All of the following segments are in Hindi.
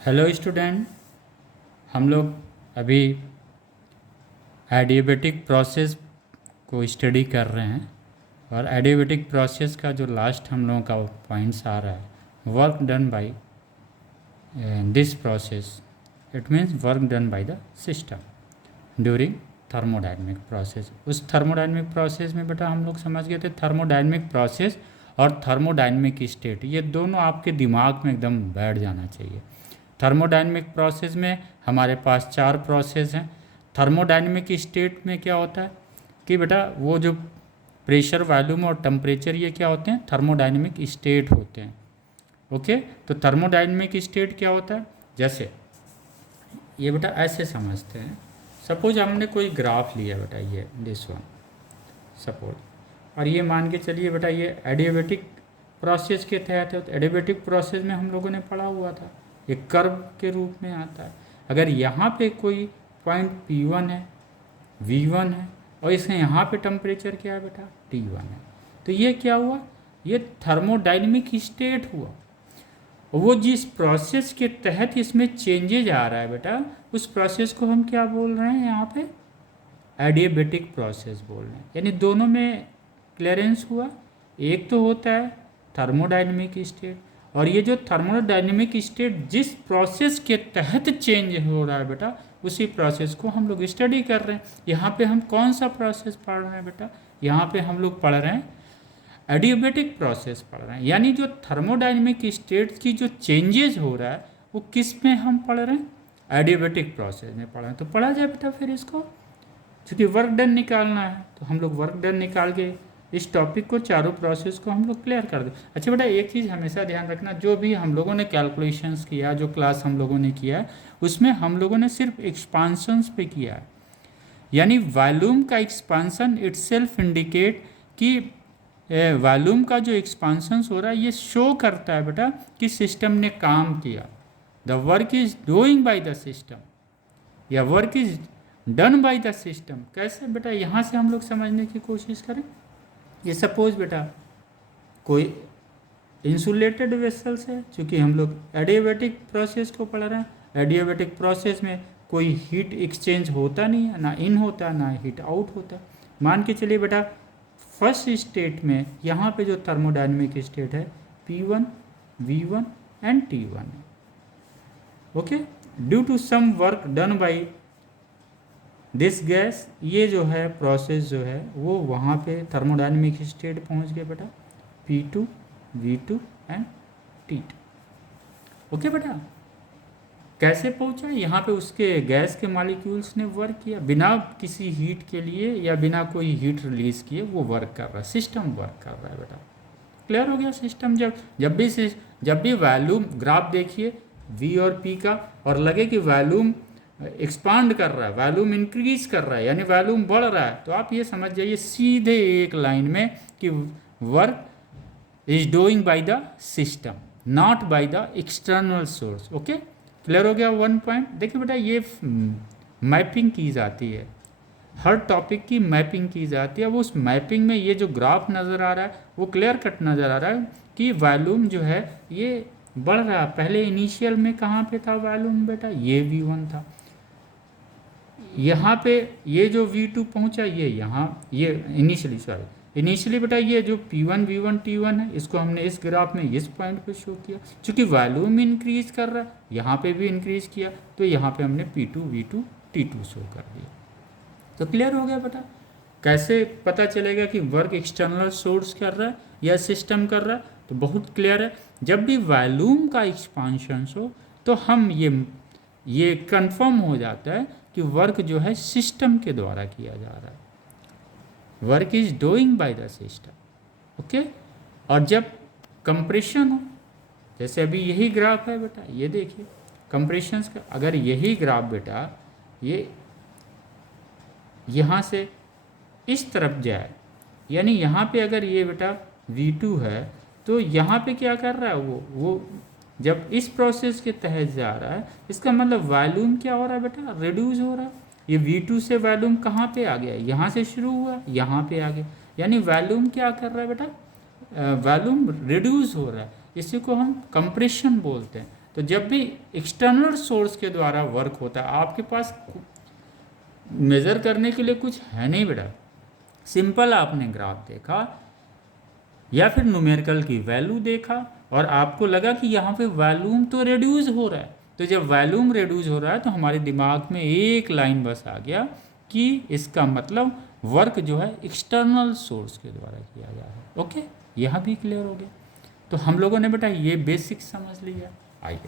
हेलो स्टूडेंट, हम लोग अभी एडियाबेटिक प्रोसेस को स्टडी कर रहे हैं और एडियाबेटिक प्रोसेस का जो लास्ट हम लोगों का पॉइंट्स आ रहा है, work done by this process, it means work done by the system during thermodynamic process. उस थर्मोडाइनमिक प्रोसेस में बेटा हम लोग समझ गए थे थर्मोडाइनमिक प्रोसेस और थर्मोडाइनमिक स्टेट, ये दोनों आपके दिमाग में एकदम बैठ जाना चाहिए। थर्मोडाइनमिक प्रोसेस में हमारे पास 4 प्रोसेस हैं। थर्मोडाइनमिक स्टेट में क्या होता है कि बेटा वो जो प्रेशर, वॉल्यूम और टेम्परेचर, ये क्या होते हैं? थर्मोडाइनमिक स्टेट होते हैं। ओके, तो थर्मोडाइनमिक स्टेट क्या होता है? जैसे ये बेटा ऐसे समझते हैं, सपोज हमने कोई ग्राफ लिया बेटा, ये दिस वन सपोज, और ये मान के चलिए बेटा ये एडियाबेटिक प्रोसेस के तहत है। तो एडियाबेटिक प्रोसेस में हम लोगों ने पढ़ा हुआ था, ये कर्व के रूप में आता है। अगर यहाँ पे कोई पॉइंट P1 है, V1 है, और इसके यहाँ पे टेम्परेचर क्या है बेटा? T1 है, तो ये क्या हुआ? ये थर्मोडाइनमिक स्टेट हुआ। वो जिस प्रोसेस के तहत इसमें चेंजेज आ रहा है बेटा, उस प्रोसेस को हम क्या बोल रहे हैं यहाँ पे? एडियाबेटिक प्रोसेस बोल रहे हैं। यानी दोनों में क्लियरेंस हुआ। एक तो होता है थर्मोडाइनमिक स्टेट, और ये जो थर्मोडाइनमिक स्टेट जिस प्रोसेस के तहत चेंज हो रहा है बेटा, उसी प्रोसेस को हम लोग स्टडी कर रहे हैं। यहाँ पे हम कौन सा प्रोसेस पढ़ रहे हैं बेटा? यहाँ पे हम लोग पढ़ रहे हैं एडियाबेटिक प्रोसेस पढ़ रहे हैं। यानी जो थर्मोडाइनमिक स्टेट की जो चेंजेज हो रहा है वो किस में हम पढ़ रहे हैं? एडियाबेटिक प्रोसेस में पढ़ रहे हैं। तो पढ़ा जाए बेटा फिर इसको, क्योंकि वर्क डन निकालना है तो हम लोग वर्क डन निकाल के इस टॉपिक को, चारों प्रोसेस को हम लोग क्लियर कर दें। अच्छा बेटा, एक चीज़ हमेशा ध्यान रखना, जो भी हम लोगों ने कैलकुलेशंस किया, जो क्लास हम लोगों ने किया है, उसमें हम लोगों ने सिर्फ एक्सपांसन्स पे किया है। यानी वॉल्यूम का एक्सपांसन इटसेल्फ इंडिकेट कि वॉल्यूम का जो एक्सपांसन्स हो रहा है ये शो करता है बेटा कि सिस्टम ने काम किया। The work is doing by the system या work is done by the system. कैसे बेटा? यहाँ से हम लोग समझने की कोशिश करें। ये सपोज बेटा कोई इंसुलेटेड वेसल्स है, चूँकि हम लोग एडियाबेटिक प्रोसेस को पढ़ रहे हैं। एडियाबेटिक प्रोसेस में कोई हीट एक्सचेंज होता नहीं है, ना इन होता है ना हीट आउट होता है। मान के चलिए बेटा फर्स्ट स्टेट में यहाँ पे जो थर्मोडाइनमिक स्टेट है P1, V1 एंड T1 है। Okay, due to some work done by this gas, ये जो है प्रोसेस जो है वो वहाँ पे थर्मोडाइनमिक स्टेट पहुँच गया बेटा P2, V2 and T2। Okay बेटा, कैसे पहुँचा? यहाँ पे उसके गैस के मॉलिक्यूल्स ने वर्क किया बिना किसी हीट के लिए या बिना कोई हीट रिलीज किए, वो वर्क कर रहा है, सिस्टम वर्क कर रहा है बेटा। क्लियर हो गया? सिस्टम जब भी वॉल्यूम ग्राफ देखिए V और P का, और लगे कि वॉल्यूम एक्सपांड कर रहा है, वॉल्यूम इंक्रीज कर रहा है, यानी वॉल्यूम बढ़ रहा है, तो आप ये समझ जाइए सीधे एक लाइन में कि work is doing by the system, not by the external source. Okay, clear हो गया? One point. देखिए बेटा, ये मैपिंग की जाती है, हर टॉपिक की मैपिंग की जाती है। वो उस मैपिंग में ये जो ग्राफ नज़र आ रहा है वो क्लियर कट नज़र आ रहा है कि वॉल्यूम जो है ये बढ़ रहा है। पहले इनिशियल में कहाँ पे था वॉल्यूम बेटा? ये V1 था। यहाँ पे ये जो V2 पहुँचा, ये यहाँ, ये इनिशियली बेटा ये जो P1, V1, T1 है, इसको हमने इस ग्राफ में इस पॉइंट पे शो किया। चूँकि वॉल्यूम इंक्रीज कर रहा है, यहाँ पे भी इंक्रीज किया, तो यहाँ पे हमने P2, V2, T2 शो कर दिया। तो क्लियर हो गया बेटा? कैसे पता चलेगा कि वर्क एक्सटर्नल सोर्स कर रहा है या सिस्टम कर रहा है? तो बहुत क्लियर है, जब भी वॉल्यूम का एक्सपांशन हो तो हम ये कंफर्म हो जाता है कि वर्क जो है सिस्टम के द्वारा किया जा रहा है, work is doing by the system. Okay, और जब कंप्रेशन हो, जैसे अभी यही ग्राफ है बेटा, ये देखिए कंप्रेशंस का, अगर यही ग्राफ बेटा ये यहाँ से इस तरफ जाए, यानी यहाँ पे अगर ये बेटा V2 है, तो यहाँ पे क्या कर रहा है वो जब इस प्रोसेस के तहत जा रहा है, इसका मतलब वॉल्यूम क्या हो रहा है बेटा? रिड्यूस हो रहा है। ये V2 से वॉल्यूम कहाँ पे आ गया? यहाँ से शुरू हुआ, यहाँ पे आ गया, यानी वॉल्यूम क्या कर रहा है बेटा? वॉल्यूम रिड्यूस हो रहा है। इसी को हम कंप्रेशन बोलते हैं। तो जब भी एक्सटर्नल सोर्स के द्वारा वर्क होता है, आपके पास मेज़र करने के लिए कुछ है नहीं बेटा, सिंपल आपने ग्राफ देखा या फिर न्यूमेरिकल की वैल्यू देखा और आपको लगा कि यहाँ पे वॉल्यूम तो रिड्यूस हो रहा है। तो जब वॉल्यूम रिड्यूस हो रहा है तो हमारे दिमाग में एक लाइन बस आ गया कि इसका मतलब वर्क जो है एक्सटर्नल सोर्स के द्वारा किया जा रहा है। ओके, यह भी क्लियर हो गया। तो हम लोगों ने बेटा ये बेसिक समझ लिया। आइए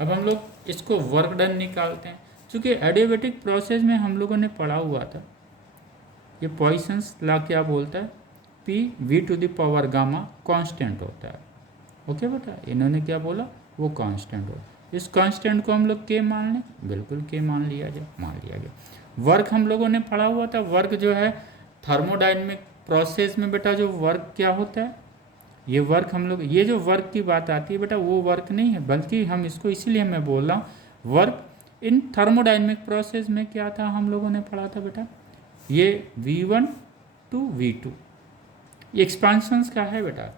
अब हम लोग इसको वर्क डन निकालते हैं। चूँकि एडियाबेटिक प्रोसेस में हम लोगों ने पढ़ा हुआ था, ये पॉइसन्स लॉ क्या बोलता है, P V to the power gamma constant होता है। ओके बेटा, इन्होंने क्या बोला, वो कांस्टेंट हो। इस कांस्टेंट को हम लोग के मान लें, बिल्कुल के मान लिया गया। वर्क हम लोगों ने पढ़ा हुआ था, वर्क जो है थर्मोडायनेमिक प्रोसेस में बेटा जो वर्क क्या होता है, ये वर्क हम लोग, ये जो वर्क की बात आती है बेटा वो वर्क नहीं है, बल्कि हम इसको इसीलिए मैं बोल रहा हूँ वर्क इन थर्मोडायनेमिक प्रोसेस में क्या था हम लोगों ने पढ़ा था बेटा, ये V1 to V2 ये एक्सपांशंस का है बेटा,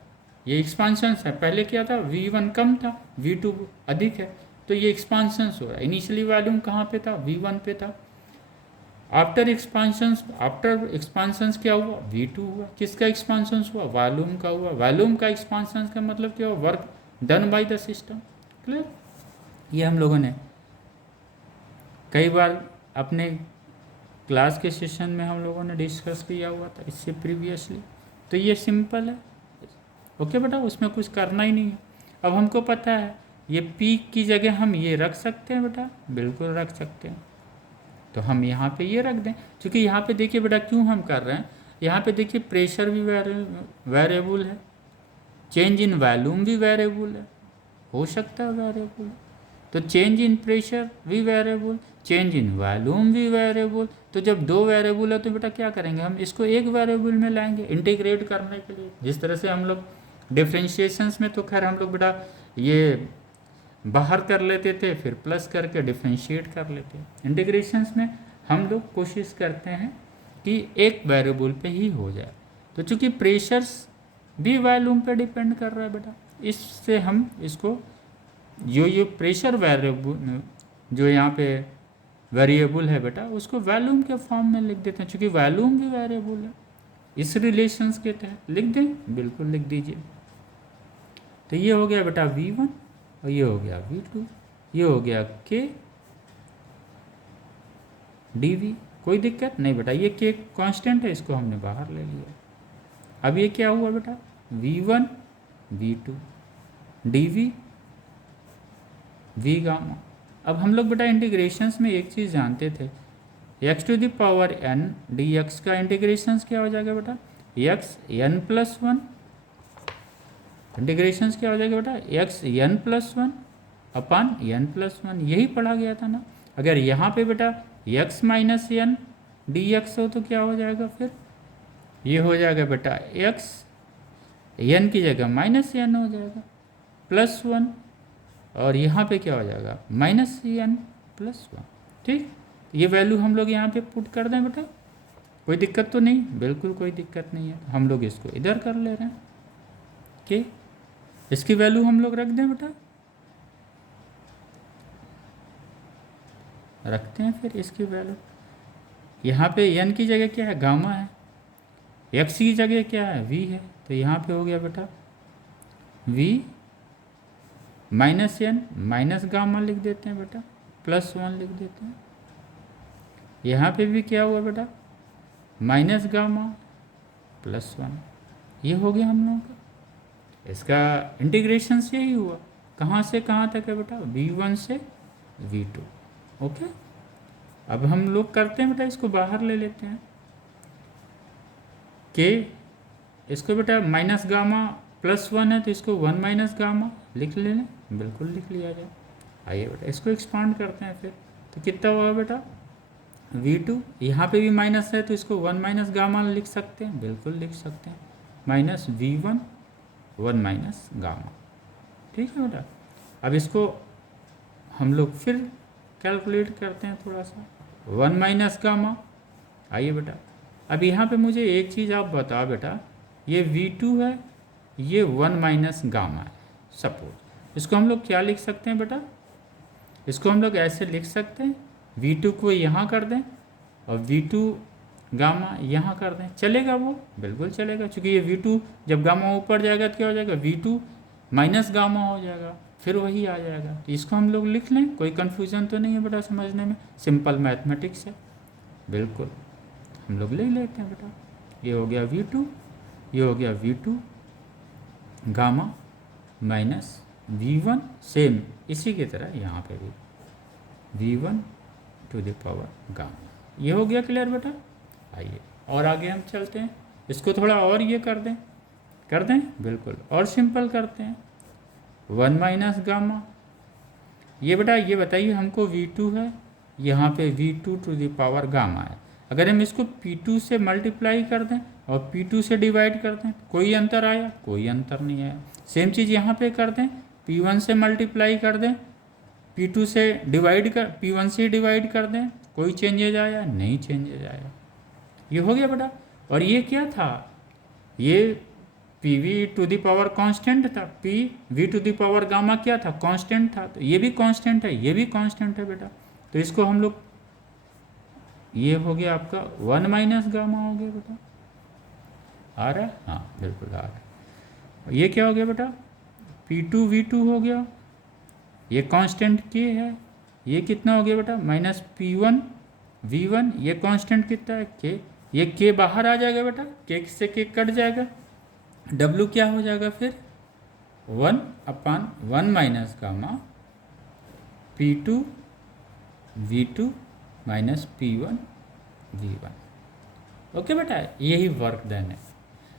ये एक्सपांशंस है। पहले क्या था, V1 कम था, V2 अधिक है, तो ये एक्सपांशंस हो रहा है। इनिशियली वॉल्यूम कहाँ पे था, V1 पे था। आफ्टर एक्सपांशंस क्या हुआ, V2 हुआ। किसका एक्सपांशंस हुआ, वॉल्यूम का हुआ। वॉल्यूम का एक्सपांशंस का मतलब क्या हुआ, work done by the system. Clear, ये हम लोगों ने कई बार अपने क्लास के सेशन में हम लोगों ने डिस्कस किया हुआ था इससे प्रीवियसली। तो ये सिंपल है। ओके बेटा, उसमें कुछ करना ही नहीं है। अब हमको पता है ये P की जगह हम ये रख सकते हैं बेटा, बिल्कुल रख सकते हैं। तो हम यहाँ पे ये रख दें, क्योंकि यहाँ पे देखिए बेटा क्यों हम कर रहे हैं, यहाँ पे देखिए प्रेशर भी वेरिएबल है, चेंज इन वॉल्यूम भी वेरिएबल है, हो सकता है वेरिएबल। तो चेंज इन प्रेशर भी वेरिएबल, चेंज इन वॉल्यूम भी वेरिएबल। तो जब दो वेरिएबल है तो बेटा क्या करेंगे, हम इसको एक वेरिएबल में लाएंगे इंटीग्रेट करने के लिए। जिस तरह से हम लोग डिफ्रेंशिएशंस में तो खैर हम लोग बेटा ये बाहर कर लेते थे, फिर प्लस करके डिफ्रेंशिएट कर लेते। इंटीग्रेशंस में हम लोग कोशिश करते हैं कि एक वेरिएबल पे ही हो जाए। तो चूँकि प्रेशर्स भी वॉल्यूम पे डिपेंड कर रहा है बेटा, इससे हम इसको जो प्रेशर वेरिएबल जो यहाँ पे वेरिएबल है बेटा उसको वॉल्यूम के फॉर्म में लिख देते हैं, क्योंकि वॉल्यूम भी वेरिएबल है। इस रिलेशंस के तहत लिख दें, बिल्कुल लिख दीजिए। तो ये हो गया बेटा V1 और ये हो गया V2, ये हो गया K dV। कोई दिक्कत नहीं बेटा, ये K कांस्टेंट है, इसको हमने बाहर ले लिया। अब ये क्या हुआ बेटा, V1 V2 dV V gamma. अब हम लोग बेटा इंटीग्रेशंस में एक चीज़ जानते थे, x to the power n dx का इंटीग्रेशंस क्या हो जाएगा बेटा, x n+1। इंटीग्रेशंस क्या हो जाएगा बेटा, x n+1 अपान n+1। यही पढ़ा गया था ना। अगर यहाँ पे बेटा x माइनस n dx हो तो क्या हो जाएगा, फिर ये हो जाएगा बेटा x n की जगह माइनस n हो जाएगा +1, और यहाँ पे क्या हो जाएगा -n+1। ठीक, ये वैल्यू हम लोग यहाँ पे पुट कर दें बेटा, कोई दिक्कत तो नहीं, बिल्कुल कोई दिक्कत नहीं है। हम लोग इसको इधर कर ले रहे हैं कि इसकी वैल्यू हम लोग रख दें बेटा, रखते हैं फिर इसकी वैल्यू। यहाँ पे n की जगह क्या है, गामा है, x की जगह क्या है, v है। तो यहाँ पे हो गया बेटा v -n माइनस गामा लिख देते हैं बेटा, +1 लिख देते हैं। यहाँ पे भी क्या हुआ बेटा, माइनस गामा +1। ये हो गया हम लोगों का, इसका इंटीग्रेशन से यही हुआ। कहाँ से कहाँ तक है बेटा, V1 से V2। ओके, अब हम लोग करते हैं बेटा, इसको बाहर ले लेते हैं कि इसको बेटा माइनस गामा +1 है तो इसको 1 माइनस गामा लिख लें, बिल्कुल लिख लिया जाए। आइए बेटा इसको एक्सपांड करते हैं फिर, तो कितना हुआ बेटा V2, यहाँ पे भी माइनस है तो इसको 1 माइनस गामा लिख सकते हैं, बिल्कुल लिख सकते हैं, माइनस V1 1 माइनस गामा। ठीक है बेटा, अब इसको हम लोग फिर कैलकुलेट करते हैं थोड़ा सा, 1 माइनस गामा। आइए बेटा, अब यहाँ पे मुझे एक चीज़ आप बताओ बेटा, ये V2 है, ये 1 माइनस गामा है सपोज, इसको हम लोग क्या लिख सकते हैं बेटा, इसको हम लोग ऐसे लिख सकते हैं, V2 को यहाँ कर दें और V2 गामा यहाँ कर दें, चलेगा वो? बिल्कुल चलेगा, क्योंकि ये V2 जब गामा ऊपर जाएगा तो क्या हो जाएगा, V2 माइनस गामा हो जाएगा, फिर वही आ जाएगा। तो इसको हम लोग लिख लें, कोई कन्फ्यूज़न तो नहीं है बेटा समझने में, सिंपल मैथमेटिक्स है, बिल्कुल हम लोग ले लेते हैं बेटा। ये हो गया V2, ये हो गया V2 gamma minus V1, same इसी की तरह यहाँ पे भी V1 to the power gamma. ये हो गया क्लियर बेटा। आइए और आगे हम चलते हैं, इसको थोड़ा और ये कर दें बिल्कुल, और सिंपल करते हैं। 1 माइनस गामा, ये बेटा ये बताइए हमको V2 है, यहाँ पे V2 to the power gamma है। अगर हम इसको P2 से मल्टीप्लाई कर दें और P2 से डिवाइड कर दें, कोई अंतर आया? कोई अंतर नहीं आया। सेम चीज़ यहाँ पे कर दें, P1 से मल्टीप्लाई कर दें, P2 से P1 से डिवाइड कर दें, कोई चेंजेज आया? नहीं चेंजेज आया। ये हो गया बेटा। और ये क्या था, ये PV to the power constant था, PV to the power gamma क्या था, कांस्टेंट था, तो ये भी कांस्टेंट है, ये भी कांस्टेंट है बेटा। तो इसको हम लोग, ये हो गया आपका 1 माइनस गामा हो गया बेटा, आ रहा है? हाँ बिल्कुल आ रहा है। ये क्या हो गया बेटा, P2 V2 हो गया, ये कांस्टेंट K है, ये कितना हो गया बेटा माइनस P1 V1, ये कांस्टेंट कितना है K, ये K बाहर आ जाएगा बेटा, K से K कट जाएगा, W क्या हो जाएगा फिर 1/1 minus gamma P2 V2 minus P1 V1। Okay बेटा, यही वर्क डन है।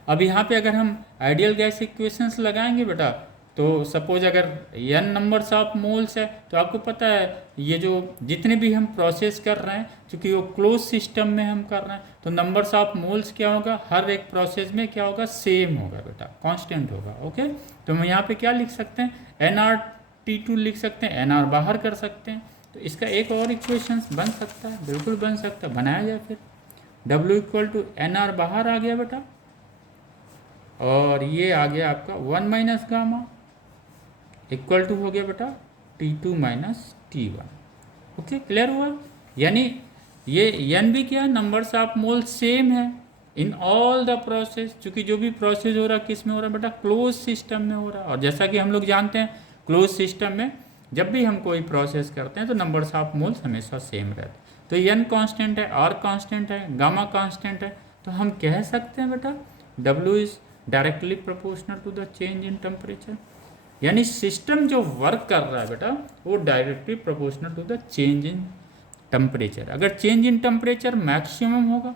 अब यहाँ पे अगर हम आइडियल गैस इक्वेशंस लगाएंगे बेटा, तो सपोज अगर n नंबर्स ऑफ मोल्स है, तो आपको पता है ये जो जितने भी हम प्रोसेस कर रहे हैं, क्योंकि वो क्लोज सिस्टम में हम कर रहे हैं, तो नंबर्स ऑफ मोल्स क्या होगा, हर एक प्रोसेस में क्या होगा, सेम होगा बेटा, कांस्टेंट होगा। ओके, तो हम यहाँ पे क्या लिख सकते हैं, nRT2 लिख सकते हैं, nR बाहर कर सकते हैं, तो इसका एक और इक्वेशन बन सकता है, बिल्कुल बन सकता है, बनाया जाए फिर। W इक्वल टू nR बाहर आ गया बेटा, और ये आ गया आपका 1 माइनस गामा इक्वल टू हो गया बेटा T2 minus T1। Okay, clear हुआ? यानी ये n भी क्या है, नंबर्स ऑफ मोल सेम है इन ऑल द प्रोसेस, चूँकि जो भी प्रोसेस हो रहा है किस में हो रहा है बेटा, क्लोज सिस्टम में हो रहा है। और जैसा कि हम लोग जानते हैं क्लोज सिस्टम में जब भी हम कोई प्रोसेस करते हैं तो नंबर्स ऑफ मोल्स हमेशा सेम रहते हैं। तो n कांस्टेंट है, R कांस्टेंट है, गामा कांस्टेंट है, तो हम कह सकते हैं बेटा W is directly proportional to the change in temperature, यानी सिस्टम जो वर्क कर रहा है बेटा वो directly proportional to the change in temperature. अगर चेंज इन टेम्परेचर मैक्सिमम होगा,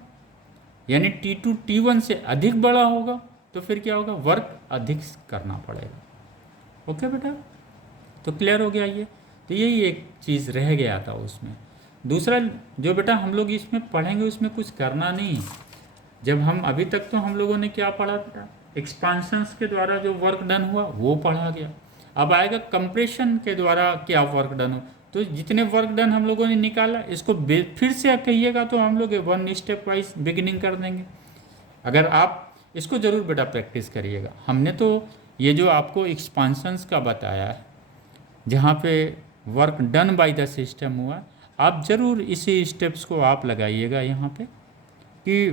यानी T2 T1 से अधिक बड़ा होगा, तो फिर क्या होगा, वर्क अधिक करना पड़ेगा। ओके बेटा, तो क्लियर हो गया ये। तो यही एक चीज़ रह गया था उसमें। दूसरा जो बेटा हम लोग इसमें पढ़ेंगे उसमें कुछ करना नहीं है। जब हम अभी तक तो हम लोगों ने क्या पढ़ा बेटा, एक्सपांशंस के द्वारा जो वर्क डन हुआ वो पढ़ा गया। अब आएगा कंप्रेशन के द्वारा क्या वर्क डन हो, तो जितने वर्क डन हम लोगों ने निकाला इसको फिर से कहिएगा तो हम लोग 1 स्टेप वाइज बिगिनिंग कर देंगे। अगर आप इसको ज़रूर बेटा प्रैक्टिस करिएगा। हमने तो ये जो आपको एक्सपांशंस का बताया है जहाँ पे work done by the system हुआ, आप ज़रूर इसी स्टेप्स को आप लगाइएगा यहाँ पे कि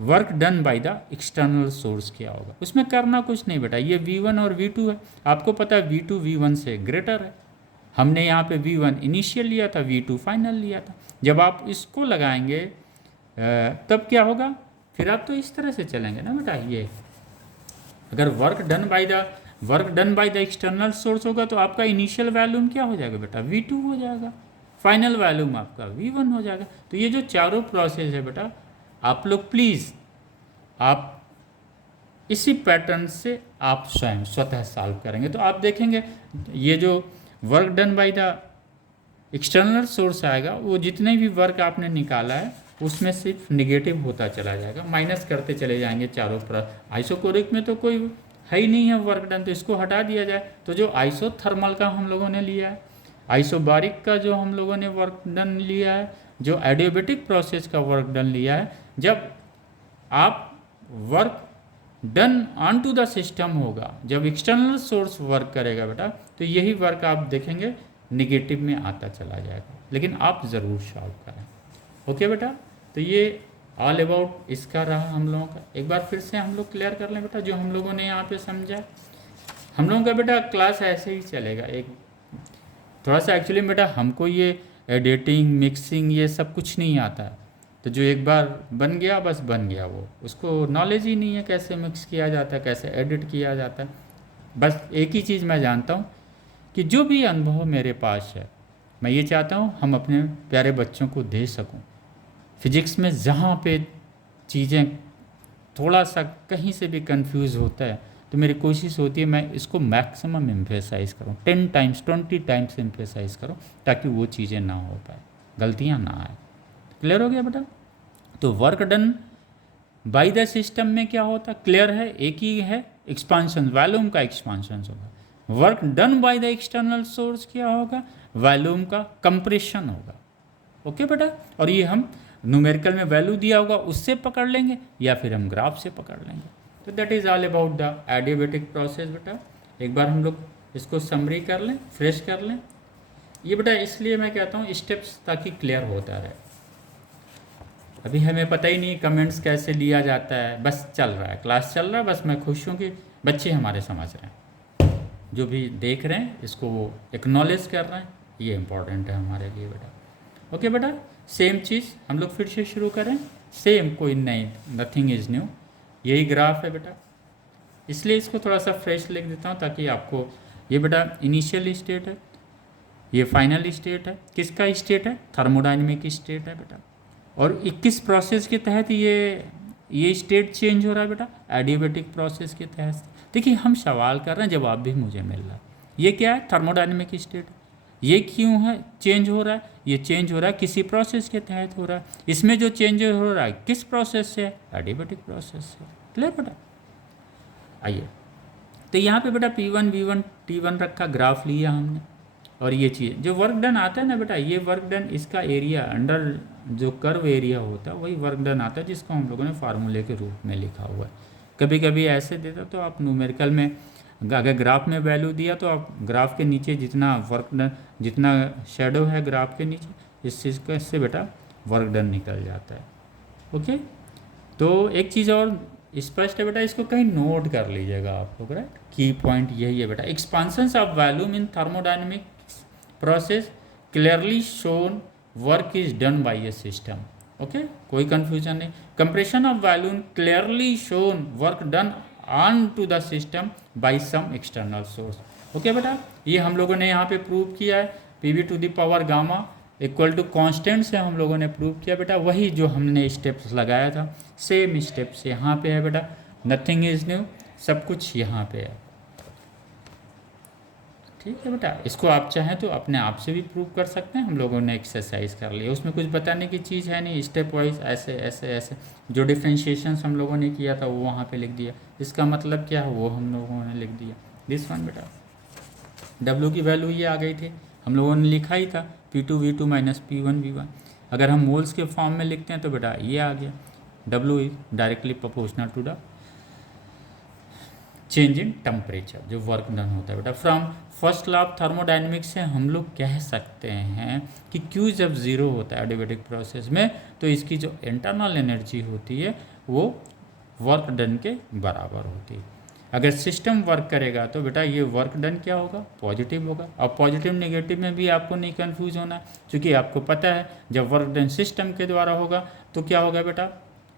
work done by the external source क्या होगा। उसमें करना कुछ नहीं बेटा, ये V1 और V2 है, आपको पता है V2 V1 से ग्रेटर है। हमने यहाँ पे V1 इनिशियल लिया था, V2 फाइनल लिया था। जब आप इसको लगाएंगे तब क्या होगा, फिर आप तो इस तरह से चलेंगे ना बेटा। ये अगर work done by the external source होगा तो आपका इनिशियल वैल्यूम क्या हो जाएगा बेटा, V2 हो जाएगा, फाइनल वैल्यूम आपका V1 हो जाएगा। तो ये जो चारों प्रोसेस है बेटा, आप लोग प्लीज़ आप इसी पैटर्न से आप स्वतः सॉल्व करेंगे तो आप देखेंगे ये जो work done by the external source आएगा वो जितने भी वर्क आपने निकाला है उसमें सिर्फ निगेटिव होता चला जाएगा, माइनस करते चले जाएंगे चारों आइसोकोरिक में तो कोई है ही नहीं है वर्क डन, तो इसको हटा दिया जाए। तो जो आइसोथर्मल का हम लोगों ने लिया है, आइसोबारिक का जो हम लोगों ने वर्क डन लिया है, जो एडियाबेटिक प्रोसेस का वर्क डन लिया है, जब आप work done on to the system होगा, जब एक्सटर्नल सोर्स वर्क करेगा बेटा, तो यही वर्क आप देखेंगे निगेटिव में आता चला जाएगा, लेकिन आप ज़रूर सॉल्व करें। ओके बेटा, तो ये ऑल अबाउट इसका रहा हम लोगों का। एक बार फिर से हम लोग क्लियर कर लें बेटा जो हम लोगों ने यहाँ पे समझा। हम लोगों का बेटा क्लास ऐसे ही चलेगा, एक थोड़ा सा एक्चुअली बेटा हमको ये एडिटिंग मिक्सिंग ये सब कुछ नहीं आता है, तो जो एक बार बन गया बस बन गया, वो उसको नॉलेज ही नहीं है कैसे मिक्स किया जाता है, कैसे एडिट किया जाता है। बस एक ही चीज़ मैं जानता हूँ कि जो भी अनुभव मेरे पास है, मैं ये चाहता हूँ हम अपने प्यारे बच्चों को दे सकूँ। फिजिक्स में जहाँ पे चीज़ें थोड़ा सा कहीं से भी कंफ्यूज होता है, तो मेरी कोशिश होती है मैं इसको मैक्सिमम एम्फेसाइज करूँ, 10 टाइम्स 20 टाइम्स एम्फेसाइज करूँ, ताकि वो चीज़ें ना हो पाए, गलतियाँ ना आए। क्लियर हो गया बेटा? तो work done by the system में क्या होता, क्लियर है, एक ही है, एक्सपांशन, वॉल्यूम का एक्सपांशन होगा। Work done by the external source क्या होगा, वॉल्यूम का कंप्रेशन होगा। ओके बेटा, और ये हम न्यूमेरिकल में वैल्यू दिया होगा उससे पकड़ लेंगे या फिर हम ग्राफ से पकड़ लेंगे। तो that is all about the adiabatic process बेटा। एक बार हम लोग इसको समरी कर लें, फ्रेश कर लें। ये बेटा इसलिए मैं कहता हूँ स्टेप्स, ताकि क्लियर होता रहे। अभी हमें पता ही नहीं कमेंट्स कैसे लिया जाता है, बस चल रहा है, क्लास चल रहा है, बस मैं खुश हूँ कि बच्चे हमारे समझ रहे हैं, जो भी देख रहे हैं इसको वो एक्नॉलेज कर रहे हैं, ये इंपॉर्टेंट है हमारे लिए बेटा। ओके बेटा, सेम चीज़ हम लोग फिर से शुरू करें, सेम, कोई नहीं, नथिंग इज़ न्यू, यही ग्राफ है बेटा, इसलिए इसको थोड़ा सा फ्रेश लिख देता हूँ ताकि आपको ये बेटा इनिशियल स्टेट है, ये फाइनल स्टेट है, किसका स्टेट है, थर्मोडाइनमिक स्टेट है बेटा। और 21 प्रोसेस के तहत ये स्टेट चेंज हो रहा है बेटा, एडियाबेटिक प्रोसेस के तहत। देखिए हम सवाल कर रहे हैं, जवाब भी मुझे मिल रहा है। ये क्या है, थर्मोडाइनमिक स्टेट। ये क्यों है चेंज हो रहा है, ये चेंज हो रहा है किसी प्रोसेस के तहत हो रहा है। इसमें जो चेंज हो रहा है किस प्रोसेस से है, एडियाबेटिक प्रोसेस से। क्लियर बेटा? आइए, तो यहाँ पे बेटा P1 V1 T1 रखा, ग्राफ लिया हमने, और ये चीज़ जो वर्क डन आता है ना बेटा, ये वर्क डन, इसका एरिया अंडर जो कर्व एरिया होता है वही वर्क डन आता है, जिसको हम लोगों ने फार्मूले के रूप में लिखा हुआ है। कभी कभी ऐसे देता तो आप न्यूमेरिकल में अगर ग्राफ में वैल्यू दिया तो आप ग्राफ के नीचे जितना वर्क डन, जितना शेडो है ग्राफ के नीचे, इस चीज़ का इससे बेटा वर्क डन निकल जाता है। ओके, तो एक चीज़ और स्पष्ट है बेटा, इसको कहीं नोट कर लीजिएगा आप लोग, राइट। की पॉइंट यही है बेटा, expansion of volume in thermodynamic process clearly shown work is done by a system. Okay, कोई कंफ्यूजन नहीं। Compression of volume clearly shown work done on to the system by some external source. Okay बेटा, ये हम लोगों ने यहाँ पे प्रूव किया है, PV to the power gamma equal to constant से हम लोगों ने प्रूव किया बेटा, वही जो हमने स्टेप्स लगाया था, सेम स्टेप्स यहाँ पे है बेटा, नथिंग इज न्यू, सब कुछ यहाँ पे है। ठीक है बेटा, इसको आप चाहें तो अपने आप से भी प्रूव कर सकते हैं, हम लोगों ने एक्सरसाइज कर लिया, उसमें कुछ बताने की चीज़ है नहीं, स्टेप वाइज ऐसे ऐसे ऐसे जो डिफ्रेंशिएशन हम लोगों ने किया था वो वहाँ पे लिख दिया, इसका मतलब क्या है वो हम लोगों ने लिख दिया। दिस वन बेटा, W की वैल्यू ये आ गई थी, हम लोगों ने लिखा ही था P2 V2 minus P1 V1। अगर हम मोल्स के फॉर्म में लिखते हैं तो बेटा ये आ गया, W is directly proportional to the change in temperature, जो वर्क डन होता है बेटा। From first law of thermodynamics से हम लोग कह सकते हैं कि Q जब ज़ीरो होता है एडियाबेटिक प्रोसेस में, तो इसकी जो इंटरनल एनर्जी होती है वो वर्क डन के बराबर होती है। अगर सिस्टम वर्क करेगा तो बेटा ये वर्क डन क्या होगा, पॉजिटिव होगा। और पॉजिटिव नेगेटिव में भी आपको नहीं कंफ्यूज होना है, क्योंकि आपको पता है जब वर्क डन सिस्टम के द्वारा होगा तो क्या होगा बेटा,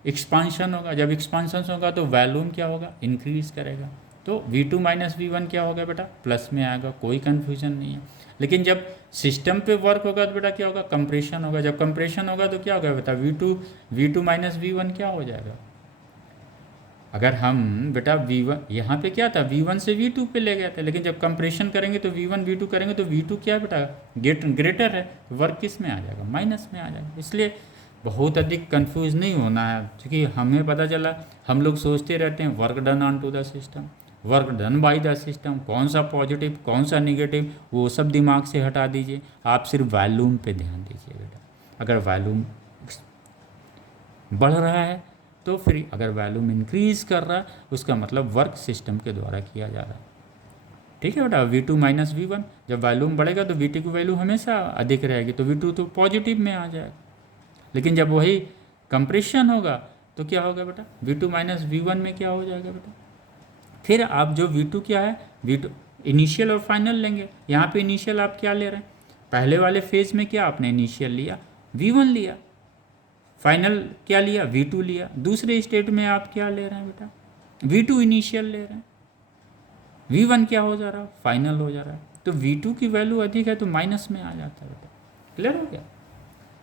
एक्सपांशन होगा। जब एक्सपांशन होगा तो वॉल्यूम क्या होगा, इंक्रीज करेगा। तो V2 माइनस V1 क्या होगा बेटा, प्लस में आएगा, कोई कन्फ्यूजन नहीं है। लेकिन जब सिस्टम पे वर्क होगा तो बेटा क्या होगा, कंप्रेशन होगा। जब कंप्रेशन होगा तो क्या होगा बेटा, V2 माइनस V1 क्या हो जाएगा। अगर हम बेटा V1 यहाँ पे क्या था, V1 से V2 पे ले गया था, लेकिन जब कंप्रेशन करेंगे तो V1 V2 करेंगे तो V2 क्या है बेटा, ग्रेटर है, वर्क किस में आ जाएगा, माइनस में आ जाएगा। इसलिए बहुत अधिक कंफ्यूज नहीं होना है, क्योंकि हमें पता चला हम लोग सोचते रहते हैं work done on to the system, work done by the system, कौन सा पॉजिटिव कौन सा नेगेटिव, वो सब दिमाग से हटा दीजिए, आप सिर्फ वॉल्यूम पे ध्यान दीजिए बेटा। अगर वॉल्यूम बढ़ रहा है तो फिर अगर वॉल्यूम इंक्रीज कर रहा है उसका मतलब वर्क सिस्टम के द्वारा किया जा रहा है। ठीक है बेटा, V2 माइनस V1, जब वॉल्यूम बढ़ेगा तो V2 की वैल्यू हमेशा अधिक रहेगी, तो V2 तो पॉजिटिव में आ जाएगा। लेकिन जब वही कंप्रेशन होगा तो क्या होगा बेटा, V2 माइनस V1 में क्या हो जाएगा बेटा, फिर आप जो V2 क्या है, V2 इनिशियल और फाइनल लेंगे। यहाँ पे इनिशियल आप क्या ले रहे हैं, पहले वाले फेज में क्या आपने इनिशियल लिया V1 लिया, फाइनल क्या लिया V2 लिया। दूसरे स्टेट में आप क्या ले रहे हैं बेटा, V2 इनिशियल ले रहे हैं, V1 क्या हो जा रहा है, फाइनल हो जा रहा है। तो V2 की वैल्यू अधिक है तो माइनस में आ जाता है बेटा। क्लियर हो गया,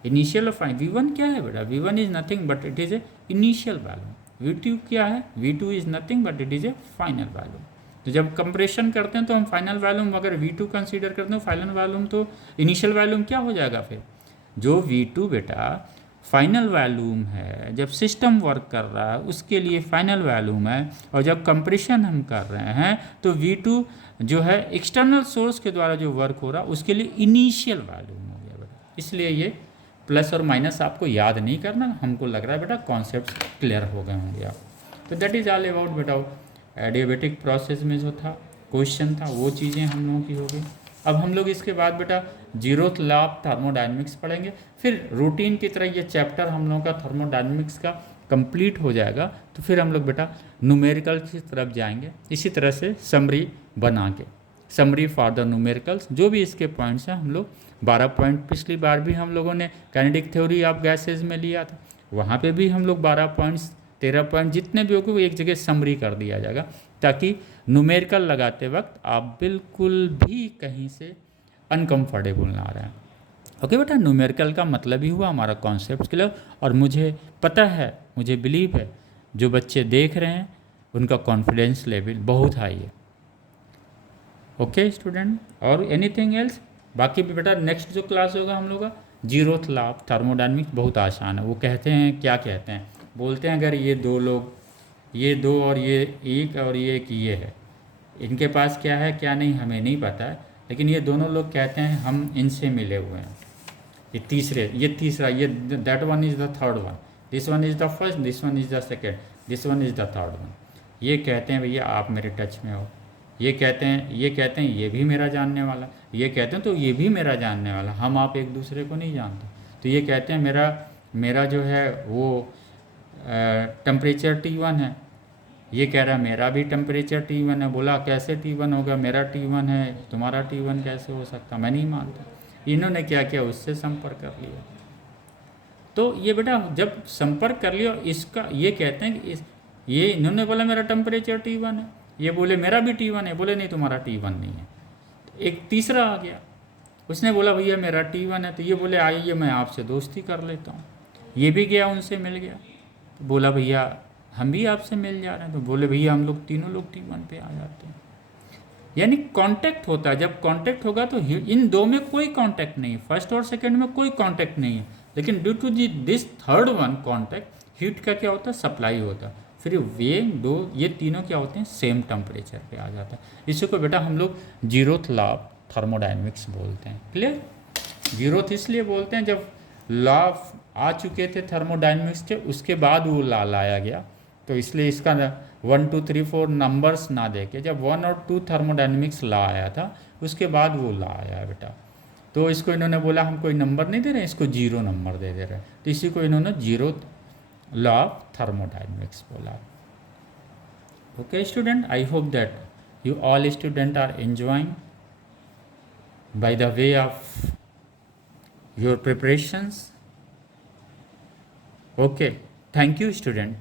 इनिशियल और फाइनल। V1 क्या है बेटा, V1 is nothing but it is a initial value. V2 क्या है, V2 is nothing but it is A final value. तो जब कंप्रेशन करते हैं तो हम फाइनल वैल्यूम अगर V2 कंसीडर करते हैं, फाइनल वैल्यूम तो इनिशियल वैल्यूम क्या हो जाएगा, फिर जो V2 बेटा फाइनल वैल्यूम है, जब सिस्टम वर्क कर रहा है उसके लिए फाइनल वैल्यूम है, और जब कंप्रेशन हम कर रहे हैं तो V2 जो है एक्सटर्नल सोर्स के द्वारा जो वर्क हो रहा है उसके लिए इनिशियल वैल्यूम हो गया बेटा। इसलिए ये प्लस और माइनस आपको याद नहीं करना, हमको लग रहा है बेटा कॉन्सेप्ट क्लियर हो गए होंगे आप। तो दैट इज़ ऑल अबाउट बेटा एडियाबेटिक प्रोसेस में जो था क्वेश्चन था वो चीज़ें हम लोगों की हो गई। अब हम लोग इसके बाद बेटा जीरोथ लॉ ऑफ थर्मोडायनेमिक्स पढ़ेंगे, फिर रूटीन की तरह ये चैप्टर हम लोगों का थर्मोडायनेमिक्स का कंप्लीट हो जाएगा। तो फिर हम लोग बेटा न्यूमेरिकल की तरफ जाएंगे, इसी तरह से समरी बना के, समरी फॉर द न्यूमेरिकल्स, जो भी इसके पॉइंट्स हैं हम लोग 12 पॉइंट पिछली बार भी हम लोगों ने काइनेटिक थ्योरी ऑफ गैसेज में लिया था, वहाँ पे भी हम लोग 12 पॉइंट्स 13 पॉइंट जितने भी होंगे वो एक जगह समरी कर दिया जाएगा, ताकि न्यूमेरिकल लगाते वक्त आप बिल्कुल भी कहीं से अनकम्फर्टेबल ना रहें। ओके बेटा, न्यूमेरिकल का मतलब ही हुआ हमारा कॉन्सेप्ट क्लियर। और मुझे पता है, मुझे बिलीव है जो बच्चे देख रहे हैं उनका कॉन्फिडेंस लेवल बहुत हाई है। ओके स्टूडेंट, और एनीथिंग एल्स, बाकी भी बेटा नेक्स्ट जो क्लास होगा हम लोग का जीरोथ लॉ ऑफ थर्मोडायनेमिक्स बहुत आसान है। वो कहते हैं, क्या कहते हैं, बोलते हैं अगर ये दो लोग, ये दो और ये एक और ये एक ये है, इनके पास क्या है क्या नहीं हमें नहीं पता है, लेकिन ये दोनों लोग कहते हैं हम इनसे मिले हुए हैं। ये तीसरा ये that one is the third one, this one is the first, this one is the second, this one is the third one. ये कहते हैं भैया आप मेरे टच में हो, ये कहते हैं ये भी मेरा जानने वाला, ये कहते हैं तो ये भी मेरा जानने वाला, हम आप एक दूसरे को नहीं जानते। तो ये कहते हैं मेरा जो है वो टेम्परेचर T1 है, ये कह रहा है मेरा भी टेम्परेचर T1 है। बोला कैसे T1 होगा, मेरा T1 है तुम्हारा T1 कैसे हो सकता, मैं नहीं मानता। इन्होंने क्या किया, उससे संपर्क कर लिया। तो ये बेटा जब संपर्क कर लिया, इसका ये कहते हैं कि ये इन्होंने बोला मेरा टेम्परेचर T1 है, ये बोले मेरा भी T1 है, बोले नहीं तुम्हारा T1 नहीं है। तो एक तीसरा आ गया, उसने बोला भैया मेरा T1 है, तो ये बोले आइए मैं आपसे दोस्ती कर लेता हूँ। ये भी गया उनसे मिल गया, तो बोला भैया हम भी आपसे मिल जा रहे हैं, तो बोले भैया हम लोग तीनों लोग T1 पे आ जाते हैं। यानी कांटेक्ट होता है, जब कांटेक्ट होगा तो इन दो में कोई कांटेक्ट नहीं है, फर्स्ट और सेकंड में कोई कांटेक्ट नहीं है, लेकिन due to this third one contact heat का क्या होता है, सप्लाई होता है, फिर ये तीनों क्या होते हैं, सेम टेम्परेचर पे आ जाता है। इसी को बेटा हम लोग जीरोथ लॉ ऑफ थर्मोडायनेमिक्स बोलते हैं। क्लियर, जीरोथ इसलिए बोलते हैं जब लॉ आ चुके थे थर्मोडायनेमिक्स के, उसके बाद वो लॉ लाया गया, तो इसलिए इसका 1 2 3 4 नंबर्स ना दे के, जब 1 और 2 थर्मोडायनेमिक्स लॉ आया था उसके बाद वो लॉ आया बेटा। तो इसको इन्होंने बोला हम कोई नंबर नहीं दे रहे हैं, इसको 0 नंबर दे रहे हैं, तो इसी को इन्होंने जीरोथ लॉ ऑफ थर्मोडायनेमिक्स बोला। Okay student, I hope that you all student are enjoying by the way of your preparations. Okay, thank you student.